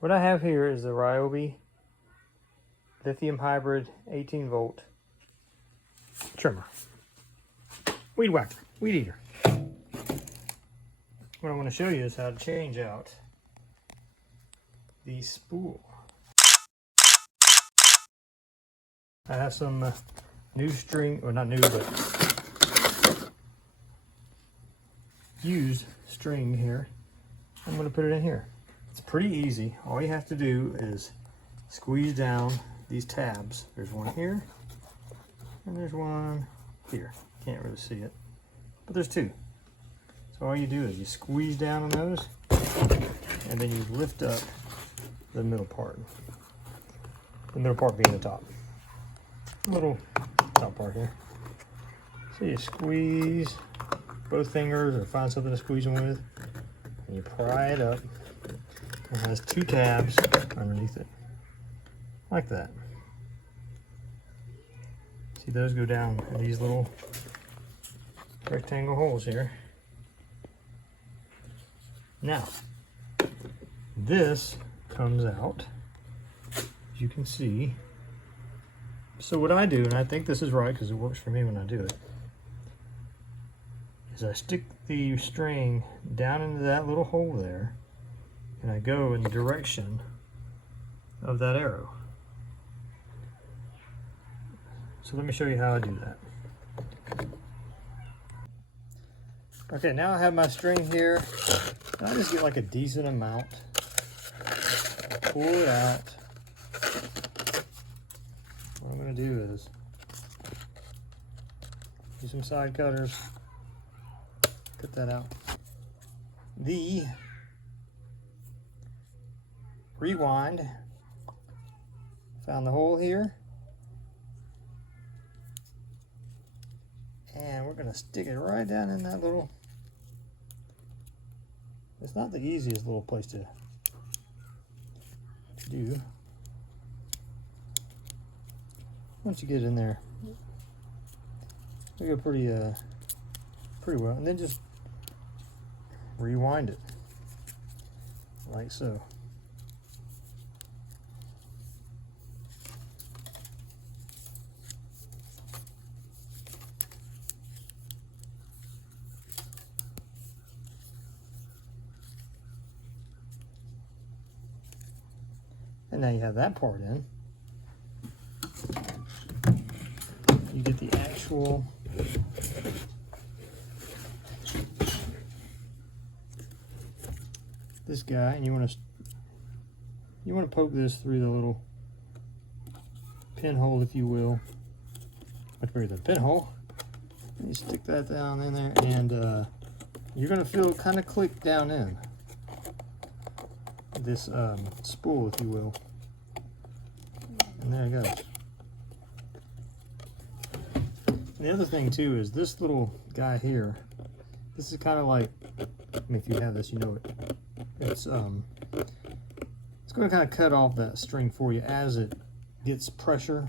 What I have here is the Ryobi Lithium Hybrid 18 volt trimmer. Weed whacker, weed eater. What I want to show you is how to change out the spool. I have some new string, or not new, but used string here. I'm going to put it in here. It's pretty easy. All you have to do is squeeze down these tabs. There's one here, and there's one here. Can't really see it, but there's two. So all you do is you squeeze down on those, and then you lift up the middle part. The middle part being the top. Little top part here. So you squeeze both fingers, or find something to squeeze them with, and you pry it up. It has two tabs underneath it, like that. See, those go down in these little rectangle holes here. Now, this comes out, as you can see. So what I do, and I think this is right because it works for me when I do it, is I stick the string down into that little hole there, and I go in the direction of that arrow. So let me show you how I do that. Okay, now I have my string here, and I just get like a decent amount. Pull it out. What I'm going to do is use some side cutters, cut that out. The rewind, found the hole here, and we're going to stick it right down in that little, it's not the easiest little place to do. Once you get in there, we go pretty well, and then just rewind it like so. And now you have that part in. You get the actual this guy, and you want to poke this through the little pinhole, if you will. Much bigger than a pinhole. And you stick that down in there, and you're going to feel it kind of click down in this spool, if you will. And there it goes. And the other thing too is this little guy here. This is kind of like, I mean, if you have this, you know it. It's going to kind of cut off that string for you as it gets pressure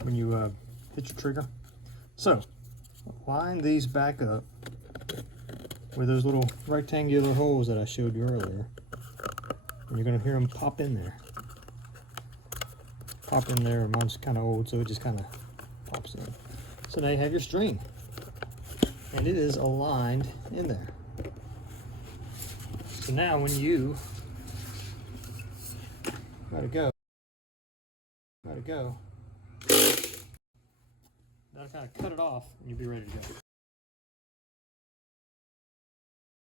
when you hit your trigger. So line these back up with those little rectangular holes that I showed you earlier, and you're going to hear them pop in there. Pop in there. Mine's kind of old, so it just kind of pops in. So now you have your string, and it is aligned in there. So now when you gotta go, now to kind of cut it off, and you'll be ready to go.